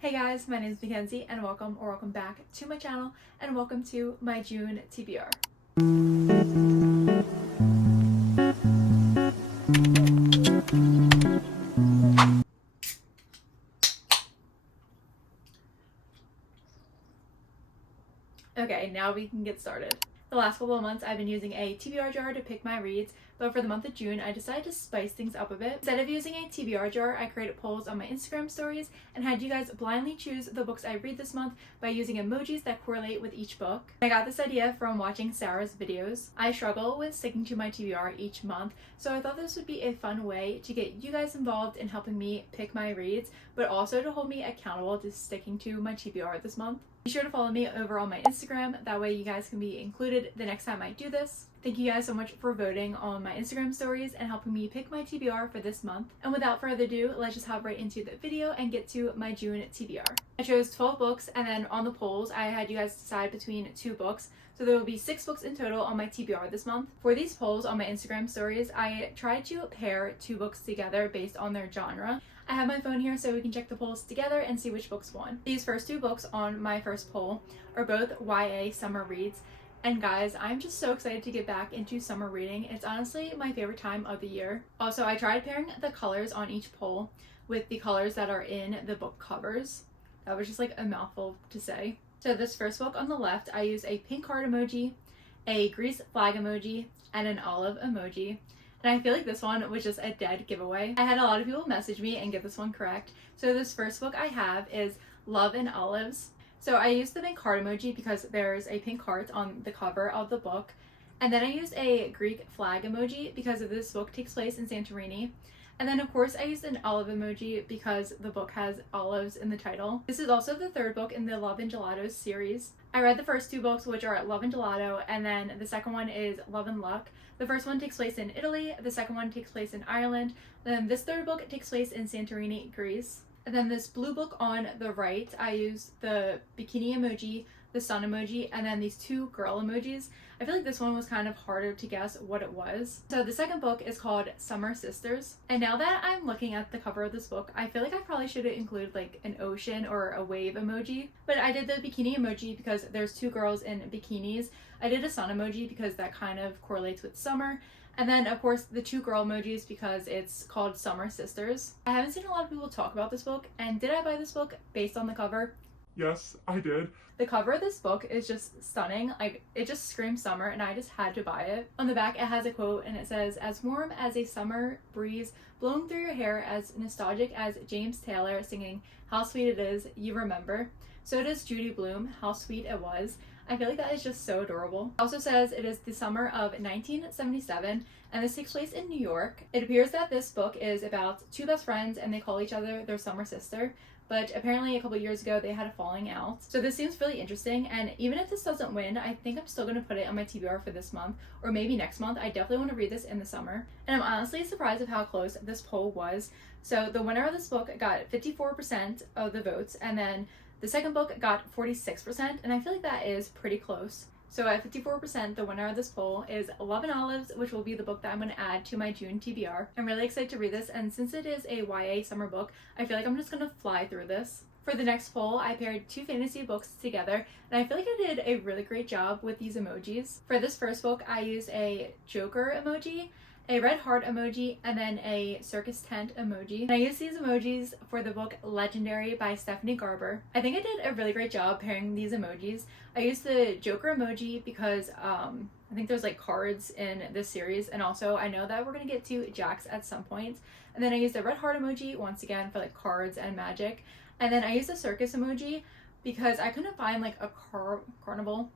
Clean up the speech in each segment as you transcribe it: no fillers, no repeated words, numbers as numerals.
Hey guys, my name is Mackenzie and welcome back to my channel and welcome to my June TBR. Okay, now we can get started. The last couple of months I've been using a TBR jar to pick my reads, but for the month of June I decided to spice things up a bit. Instead of using a TBR jar, I created polls on my Instagram stories and had you guys blindly choose the books I read this month by using emojis that correlate with each book. I got this idea from watching Sarah's videos. I struggle with sticking to my TBR each month, so I thought this would be a fun way to get you guys involved in helping me pick my reads, but also to hold me accountable to sticking to my TBR this month. Be sure to follow me over on my Instagram, that way you guys can be included the next time I do this. Thank you guys so much for voting on my Instagram stories and helping me pick my TBR for this month. And without further ado, let's just hop right into the video and get to my June TBR. I chose 12 books, and then on the polls I had you guys decide between 2 books. So there will be 6 books in total on my TBR this month. For these polls on my Instagram stories, I tried to pair 2 books together based on their genre. I have my phone here so we can check the polls together and see which books won. These first 2 books on my first poll are both YA summer reads. And guys, I'm just so excited to get back into summer reading. It's honestly my favorite time of the year. Also, I tried pairing the colors on each poll with the colors that are in the book covers. That was just like a mouthful to say. So this first book on the left, I used a pink heart emoji, a Greece flag emoji, and an olive emoji. And I feel like this one was just a dead giveaway. I had a lot of people message me and get this one correct. So this first book I have is Love and Olives. So I used the pink heart emoji because there's a pink heart on the cover of the book. And then I used a Greek flag emoji because this book takes place in Santorini. And then of course I used an olive emoji because the book has olives in the title. This is also the 3rd book in the Love and Gelato series. I read the first 2 books, which are Love and Gelato, and then the second one is Love and Luck. The first one takes place in Italy, the second one takes place in Ireland, then this 3rd book takes place in Santorini, Greece. And then this blue book on the right, I used the bikini emoji, the sun emoji, and then these 2 girl emojis. I feel like this one was kind of harder to guess what it was. So the second book is called Summer Sisters. And now that I'm looking at the cover of this book, I feel like I probably should have included like an ocean or a wave emoji. But I did the bikini emoji because there's 2 girls in bikinis. I did a sun emoji because that kind of correlates with summer. And then, of course, the 2 girl emojis because it's called Summer Sisters. I haven't seen a lot of people talk about this book, and did I buy this book based on the cover? Yes, I did. The cover of this book is just stunning. Like, it just screams summer, and I just had to buy it. On the back, it has a quote, and it says, "As warm as a summer breeze blowing through your hair, as nostalgic as James Taylor singing How Sweet It Is, You Remember. So does Judy Blume, How Sweet It Was." I feel like that is just so adorable. It also says it is the summer of 1977, and this takes place in New York. It appears that this book is about 2 best friends, and they call each other their summer sister, but apparently a couple years ago they had a falling out. So this seems really interesting, and even if this doesn't win, I think I'm still going to put it on my TBR for this month, or maybe next month. I definitely want to read this in the summer. And I'm honestly surprised of how close this poll was. So the winner of this book got 54% of the votes, and then the second book got 46%, and I feel like that is pretty close. So at 54%, the winner of this poll is Love and Olives, which will be the book that I'm going to add to my June TBR. I'm really excited to read this, and since it is a YA summer book, I feel like I'm just going to fly through this. For the next poll, I paired 2 fantasy books together, and I feel like I did a really great job with these emojis. For this first book, I used a Joker emoji, a red heart emoji, and then a circus tent emoji. And I used these emojis for the book Legendary by Stephanie Garber. I think I did a really great job pairing these emojis. I used the Joker emoji because I think there's like cards in this series, and also I know that we're gonna get to Jax at some point. And then I used the red heart emoji once again for like cards and magic. And then I used the circus emoji because I couldn't find like a carnival.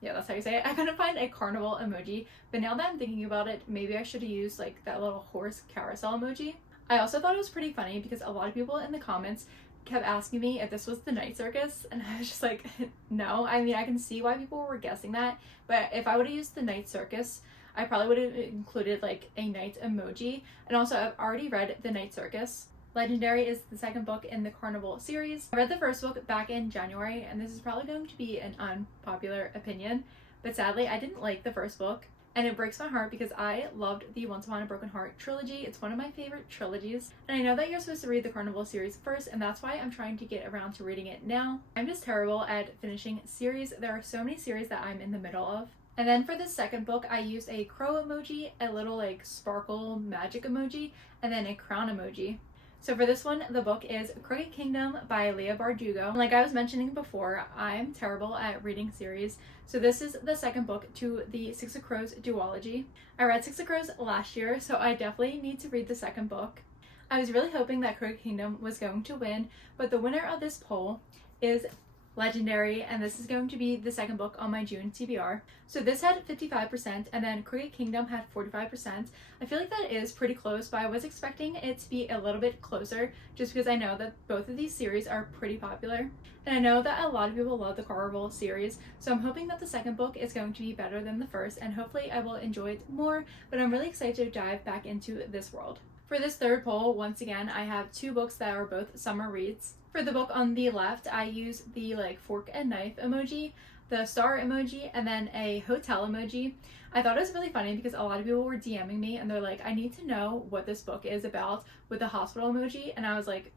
Yeah, that's how you say it. I couldn't find a carnival emoji, but now that I'm thinking about it, maybe I should have used like that little horse carousel emoji. I also thought it was pretty funny because a lot of people in the comments kept asking me if this was the night circus, and I was just like, no. I mean, I can see why people were guessing that, but if I would have used the night circus, I probably would have included like a night emoji. And also, I've already read the night circus. Legendary is the second book in the Carnival series. I read the first book back in January, and this is probably going to be an unpopular opinion, but sadly I didn't like the first book. and it breaks my heart because I loved the Once Upon a Broken Heart trilogy. It's one of my favorite trilogies, and I know that you're supposed to read the Carnival series first, and that's why I'm trying to get around to reading it now. I'm just terrible at finishing series. There are so many series that I'm in the middle of. And then for this second book, I used a crow emoji, a little like sparkle magic emoji, and then a crown emoji. So for this one, the book is Crooked Kingdom by Leah Bardugo. Like I was mentioning before, I'm terrible at reading series. So this is the second book to the Six of Crows duology. I read Six of Crows last year, so I definitely need to read the second book. I was really hoping that Crooked Kingdom was going to win, but the winner of this poll is Legendary, and this is going to be the second book on my June TBR. So this had 55%, and then Crooked Kingdom had 45%. I feel like that is pretty close, but I was expecting it to be a little bit closer, just because I know that both of these series are pretty popular. And I know that a lot of people love the Carnival series, so I'm hoping that the second book is going to be better than the first, and hopefully I will enjoy it more, but I'm really excited to dive back into this world. For this third poll, once again, I have two books that are both summer reads. For the book on the left, I use the like fork and knife emoji, the star emoji, and then a hotel emoji. I thought it was really funny because a lot of people were DMing me and they're like, I need to know what this book is about with the hospital emoji. And I was like,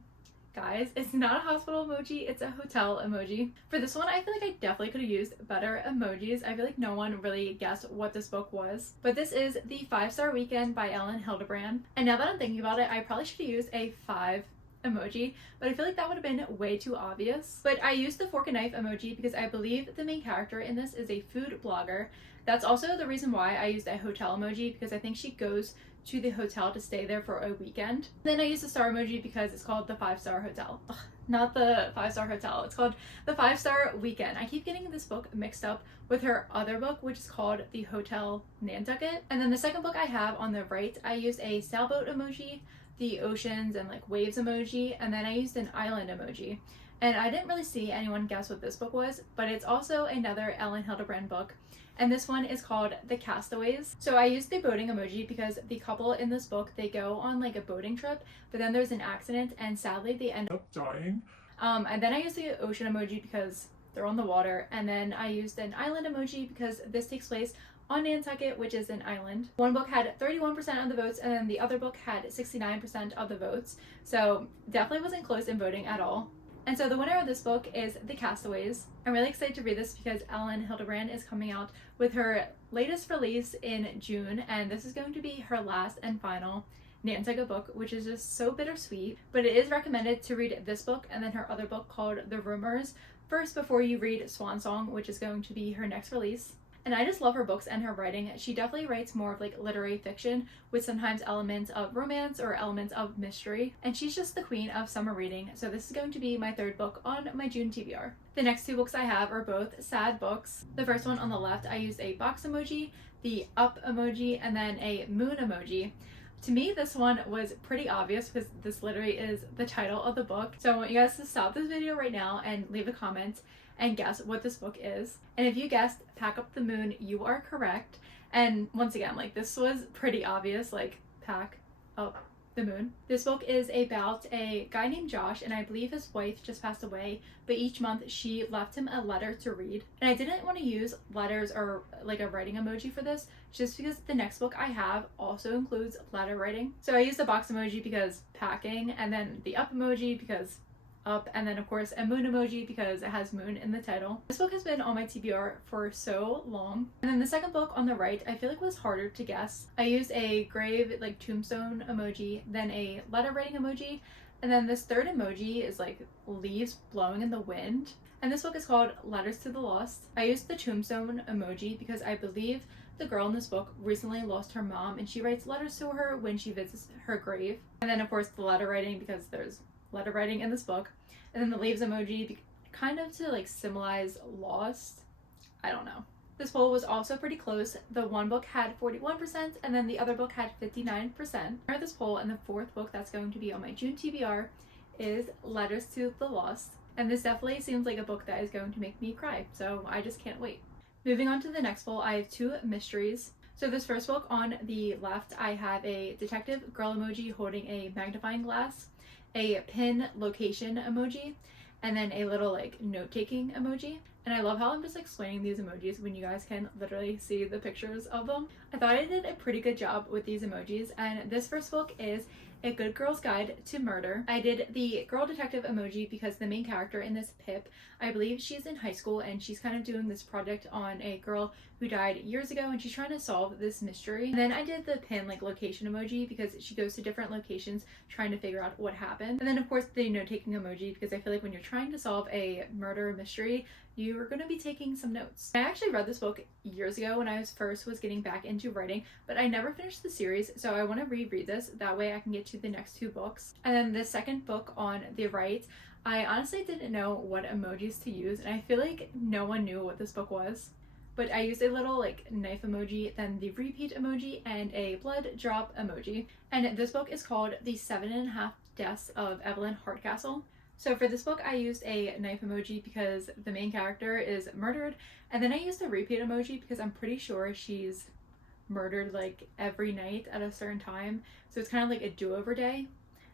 guys, it's not a hospital emoji, it's a hotel emoji. For this one, I feel like I definitely could have used better emojis. I feel like no one really guessed what this book was. But this is The 5-Star Weekend by Ellen Hildebrand. And now that I'm thinking about it, I probably should have used a 5 emoji, but I feel like that would have been way too obvious. But I used the fork and knife emoji because I believe the main character in this is a food blogger. That's also the reason why I used a hotel emoji, because I think she goes to the hotel to stay there for a weekend. Then I used the star emoji because it's called the 5-Star Hotel. Ugh, not the 5-Star Hotel, it's called the 5-Star Weekend. I keep getting this book mixed up with her other book, which is called The Hotel Nantucket. And then the second book I have on the right, I used a sailboat emoji, the oceans and like waves emoji, and then I used an island emoji. And I didn't really see anyone guess what this book was, but it's also another Ellen Hildebrand book, and this one is called The Castaways. So I used the boating emoji because the couple in this book, they go on like a boating trip, but then there's an accident and sadly they end up dying. And then I used the ocean emoji because they're on the water, and then I used an island emoji because this takes place on Nantucket, which is an island. One book had 31% of the votes, and then the other book had 69% of the votes. So definitely wasn't close in voting at all. And so the winner of this book is The Castaways. I'm really excited to read this because Ellen Hildebrand is coming out with her latest release in June, and this is going to be her last and final Nantucket book, which is just so bittersweet. But it is recommended to read this book and then her other book called The Rumors first before you read Swan Song, which is going to be her next release. And I just love her books and her writing. She definitely writes more of like literary fiction with sometimes elements of romance or elements of mystery. And she's just the queen of summer reading. So this is going to be my third book on my June TBR. The next two books I have are both sad books. The first one on the left, I used a box emoji, the up emoji, and then a moon emoji. To me, this one was pretty obvious because this literally is the title of the book. So I want you guys to stop this video right now and leave a comment and guess what this book is. And if you guessed Pack Up the Moon, you are correct. And once again, like this was pretty obvious, like Pack Up the Moon. This book is about a guy named Josh, and I believe his wife just passed away, but each month she left him a letter to read. And I didn't want to use letters or like a writing emoji for this, just because the next book I have also includes letter writing. So I used the box emoji because packing, and then the up emoji because up, and then of course a moon emoji because it has moon in the title. This book has been on my TBR for so long. And then the second book on the right, I feel like was harder to guess. I used a grave like tombstone emoji, then a letter writing emoji, and then this third emoji is like leaves blowing in the wind. And this book is called Letters to the Lost. I used the tombstone emoji because I believe the girl in this book recently lost her mom, and she writes letters to her when she visits her grave. And then of course the letter writing because there's letter writing in this book. And then the leaves emoji kind of to like symbolize lost. I don't know. This poll was also pretty close. The one book had 41% and then the other book had 59%. For this poll, and the fourth book that's going to be on my June TBR is Letters to the Lost. And this definitely seems like a book that is going to make me cry, so I just can't wait. Moving on to the next poll, I have two mysteries. So this first book on the left, I have a detective girl emoji holding a magnifying glass, a pin location emoji, and then a little like note-taking emoji. And I love how I'm just explaining these emojis when you guys can literally see the pictures of them. I thought I did a pretty good job with these emojis, and this first book is A Good Girl's Guide to Murder. I did the girl detective emoji because the main character in this, Pip, I believe she's in high school and she's kind of doing this project on a girl who died years ago, and she's trying to solve this mystery. And then I did the pin like location emoji because she goes to different locations trying to figure out what happened. And then of course the note-taking emoji because I feel like when you're trying to solve a murder mystery, you are going to be taking some notes. I actually read this book years ago when I was getting back into writing, but I never finished the series, so I want to reread this. That way I can get to the next 2 books. And then the second book on the right, I honestly didn't know what emojis to use, and I feel like no one knew what this book was. But I used a little like knife emoji, then the repeat emoji, and a blood drop emoji. And this book is called The 7.5 Deaths of Evelyn Hardcastle. So for this book, I used a knife emoji because the main character is murdered, and then I used a repeat emoji because I'm pretty sure she's murdered like every night at a certain time. So it's kind of like a do-over day.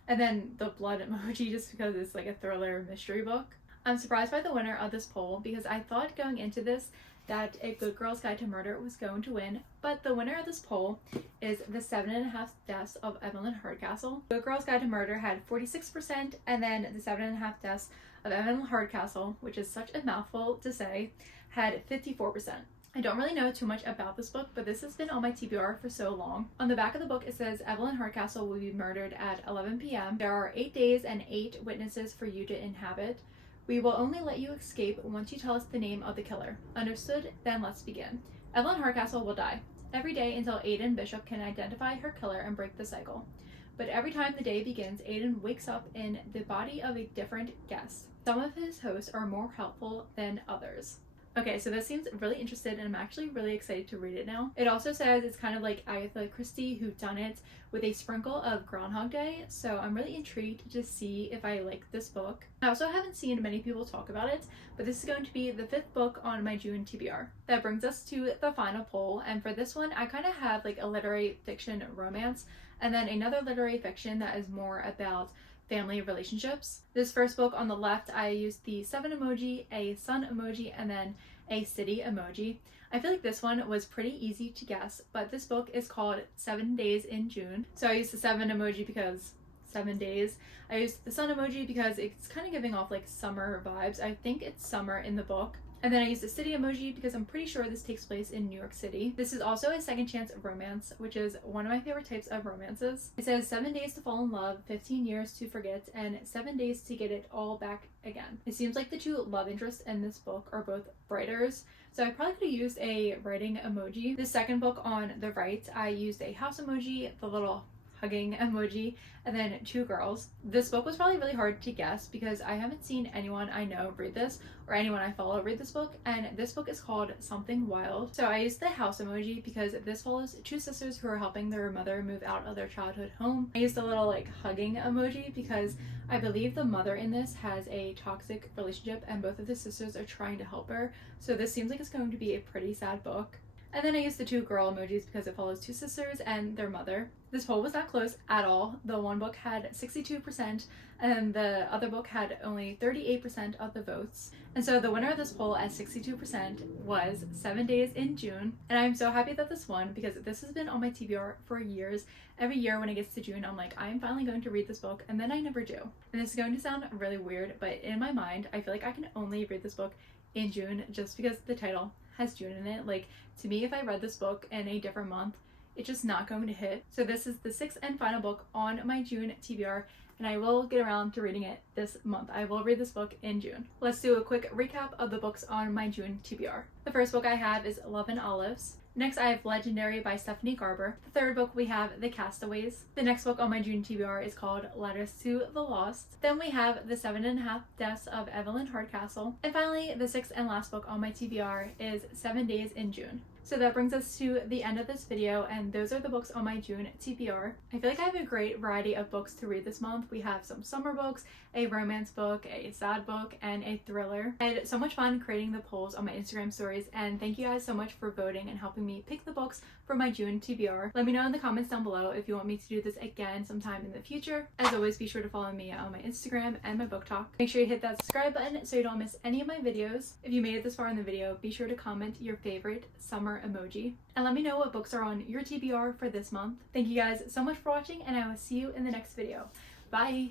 And then the blood emoji just because it's like a thriller mystery book. I'm surprised by the winner of this poll because I thought going into this that A Good Girl's Guide to Murder was going to win, but the winner of this poll is The 7.5 Deaths of Evelyn Hardcastle. Good Girl's Guide to Murder had 46%, and then The 7.5 Deaths of Evelyn Hardcastle, which is such a mouthful to say, had 54%. I don't really know too much about this book, but this has been on my TBR for so long. On the back of the book it says Evelyn Hardcastle will be murdered at 11 p.m. There are 8 days and 8 witnesses for you to inhabit. We will only let you escape once you tell us the name of the killer. Understood? Then let's begin. Evelyn Hardcastle will die every day until Aiden Bishop can identify her killer and break the cycle. But every time the day begins, Aiden wakes up in the body of a different guest. Some of his hosts are more helpful than others. Okay, so this seems really interesting, and I'm actually really excited to read it now. It also says it's kind of like Agatha Christie whodunit with a sprinkle of Groundhog Day, so I'm really intrigued to see if I like this book. I also haven't seen many people talk about it, but this is going to be the 5th book on my June TBR. That brings us to the final poll, and for this one I kind of have like a literary fiction romance, and then another literary fiction that is more about family relationships. This first book on the left, I used the 7 emoji, a sun emoji, and then a city emoji. I feel like this one was pretty easy to guess, but this book is called 7 Days in June. So I used the 7 emoji because 7 days. I used the sun emoji because it's kind of giving off like summer vibes. I think it's summer in the book. And then I used the city emoji because I'm pretty sure this takes place in New York City. This is also a second chance romance, which is one of my favorite types of romances. It says 7 days to fall in love, 15 years to forget, and 7 days to get it all back again. It seems like the 2 love interests in this book are both writers, so I probably could have used a writing emoji. The second book on the right, I used a house emoji, the little hugging emoji, and then 2 girls. This book was probably really hard to guess because I haven't seen anyone I know read this or anyone I follow read this book, and this book is called Something Wild. So I used the house emoji because this follows 2 sisters who are helping their mother move out of their childhood home. I used a little like hugging emoji because I believe the mother in this has a toxic relationship and both of the sisters are trying to help her, so this seems like it's going to be a pretty sad book. And then I used the 2 girl emojis because it follows 2 sisters and their mother. This poll was not close at all. The one book had 62% and the other book had only 38% of the votes. And so the winner of this poll at 62% was 7 Days in June. And I'm so happy that this won because this has been on my TBR for years. Every year when it gets to June, I'm like, I'm finally going to read this book, and then I never do. And this is going to sound really weird, but in my mind, I feel like I can only read this book in June just because the title has June in it. Like, to me, if I read this book in a different month, it's just not going to hit. So this is the 6th and final book on my June TBR, and I will get around to reading it this month. I will read this book in June. Let's do a quick recap of the books on my June TBR. The first book I have is Love and Olives. Next, I have Legendary by Stephanie Garber. The third book, we have The Castaways. The next book on my June TBR is called Letters to the Lost. Then we have The 7.5 Deaths of Evelyn Hardcastle. And finally, the 6th and last book on my TBR is 7 Days in June. So that brings us to the end of this video, and those are the books on my June TBR. I feel like I have a great variety of books to read this month. We have some summer books, a romance book, a sad book, and a thriller. I had so much fun creating the polls on my Instagram stories, and thank you guys so much for voting and helping me pick the books for my June TBR. Let me know in the comments down below if you want me to do this again sometime in the future. As always, be sure to follow me on my Instagram and my booktok. Make sure you hit that subscribe button so you don't miss any of my videos. If you made it this far in the video, be sure to comment your favorite summer emoji. And let me know what books are on your TBR for this month. Thank you guys so much for watching, and I will see you in the next video. Bye!